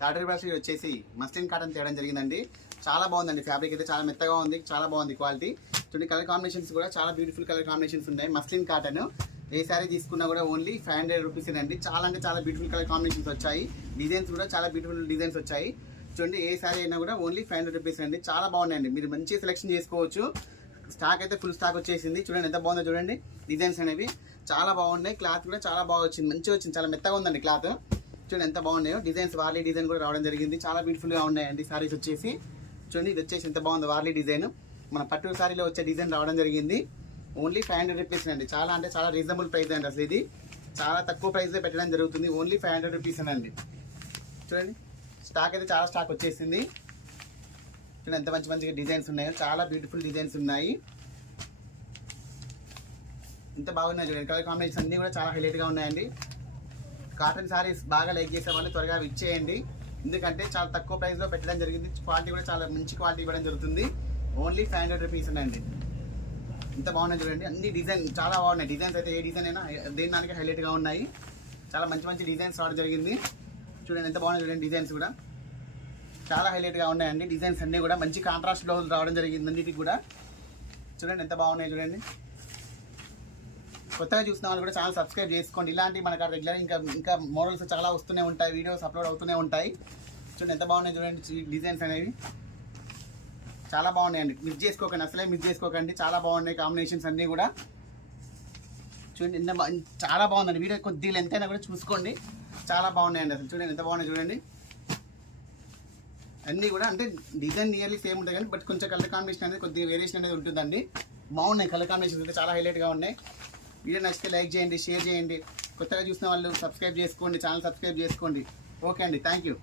తాటరి brush వచ్చేసి muslin cotton తేయడం జరిగిందండి. చాలా బాగుందండి. ఫ్యాబ్రిక్ అయితే చాలా మెత్తగా ఉంది, చాలా బాగుంది క్వాలిటీ. చూడండి కలర్ కాంబినేషన్స్ కూడా చాలా బ్యూటిఫుల్ కలర్ కాంబినేషన్స్ ఉన్నాయి. మస్లిన్ కాటన్ ఏ శారీ తీసుకున్నా కూడా ఓన్లీ 500 రూపీస్ అండి. చాలా అంటే చాలా బ్యూటిఫుల్ కలర్ కాంబినేషన్స్ వచ్చాయి. డిజైన్స్ కూడా చాలా బ్యూటిఫుల్ డిజైన్స్ వచ్చాయి. చూడండి ఏ శారీ అయినా కూడా ఓన్లీ 500 రూపీస్ అండి. చాలా బాగున్నాయండి, మీరు మంచి సెలెక్షన్ చేసుకోవచ్చు. స్టాక్ అయితే ఫుల్ స్టాక్ వచ్చేసింది. చూడండి ఎంత బాగుందో చూడండి. డిజైన్స్ అనేవి చాలా బాగున్నాయి. క్లాత్ కూడా చాలా బాగా వచ్చింది, మంచిగా వచ్చింది, చాలా మెత్తగా ఉందండి క్లాత్. చూడండి ఎంత బాగున్నాయో. డిజైన్స్ వార్లీ డిజైన్ కూడా రావడం జరిగింది. చాలా బ్యూటిఫుల్గా ఉన్నాయండి సారీస్ వచ్చేసి. చూడండి ఇది వచ్చేసి ఎంత బాగుంది వార్లీ డిజైన్. మన పట్టు సారీలో వచ్చే డిజైన్ రావడం జరిగింది. ఓన్లీ 500 రూపీస్ అండి. చాలా అంటే చాలా రీజనబుల్ ప్రైస్ అండి. అసలు ఇది చాలా తక్కువ ప్రైస్లో పెట్టడం జరుగుతుంది. ఓన్లీ 500 రూపీస్ అండి. చూడండి స్టాక్ అయితే చాలా స్టాక్ వచ్చేసింది. చూడండి ఎంత మంచి మంచిగా డిజైన్స్ ఉన్నాయో. చాలా బ్యూటిఫుల్ డిజైన్స్ ఉన్నాయి. ఇంత బాగున్నాయి చూడండి. కలర్ కాంబినేషన్ అన్నీ కూడా చాలా హైలైట్గా ఉన్నాయండి. కాటన్ సారీస్ బాగా లైక్ చేసే వాళ్ళు త్వరగా ఇచ్చేయండి. ఎందుకంటే చాలా తక్కువ ప్రైస్లో పెట్టడం జరిగింది. క్వాలిటీ కూడా చాలా మంచి క్వాలిటీ ఇవ్వడం జరుగుతుంది. ఓన్లీ 500 రూపీస్ అండి. ఇంత బాగున్నాయి చూడండి. అన్ని డిజైన్ చాలా బాగున్నాయి. డిజైన్స్ అయితే ఏ డిజైన్ అయినా దేని దానికి హైలైట్గా ఉన్నాయి. చాలా మంచి మంచి డిజైన్స్ రావడం జరిగింది. చూడండి ఎంత బాగున్నాయి చూడండి. డిజైన్స్ కూడా చాలా హైలైట్గా ఉన్నాయండి. డిజైన్స్ అన్నీ కూడా మంచి కాంట్రాస్ట్ బ్లౌజ్ రావడం జరిగింది అన్నిటికి కూడా. చూడండి ఎంత బాగున్నాయి చూడండి. కొత్తగా చూసిన వాళ్ళు కూడా ఛానల్ సబ్స్క్రైబ్ చేసుకోండి. ఇలాంటి మనకు రెగ్యులర్ ఇంకా మోడల్స్ చాలా వస్తూనే ఉంటాయి, వీడియోస్ అప్లోడ్ అవుతూనే ఉంటాయి. చూడండి ఎంత బాగున్నాయి చూడండి. డిజైన్స్ అనేవి చాలా బాగున్నాయండి. మిస్ చేసుకోకండి, అసలే మిస్ చేసుకోకండి. చాలా బాగున్నాయి కాంబినేషన్స్ అన్నీ కూడా. చూడండి ఎంత చాలా బాగుందండి. వీడియో కొద్దిగా ఎంతైనా కూడా చూసుకోండి. చాలా బాగున్నాయండి అసలు. చూడండి ఎంత బాగున్నాయి చూడండి. అన్నీ కూడా అంటే డిజైన్ నియర్లీ సేమ్ ఉంటాయి కానీ బట్ కొంచెం కలర్ కాంబినేషన్ అనేది కొద్దిగా వేరియేషన్ అనేది ఉంటుందండి. బాగున్నాయి కలర్ కాంబినేషన్స్ అయితే చాలా హైలైట్గా ఉన్నాయి. వీడియో నచ్చితే లైక్ చేయండి, షేర్ చేయండి. కొత్తగా చూసిన వాళ్ళు సబ్స్క్రైబ్ చేసుకోండి, ఛానల్ సబ్స్క్రైబ్ చేసుకోండి. ఓకే అండి, థ్యాంక్ యూ.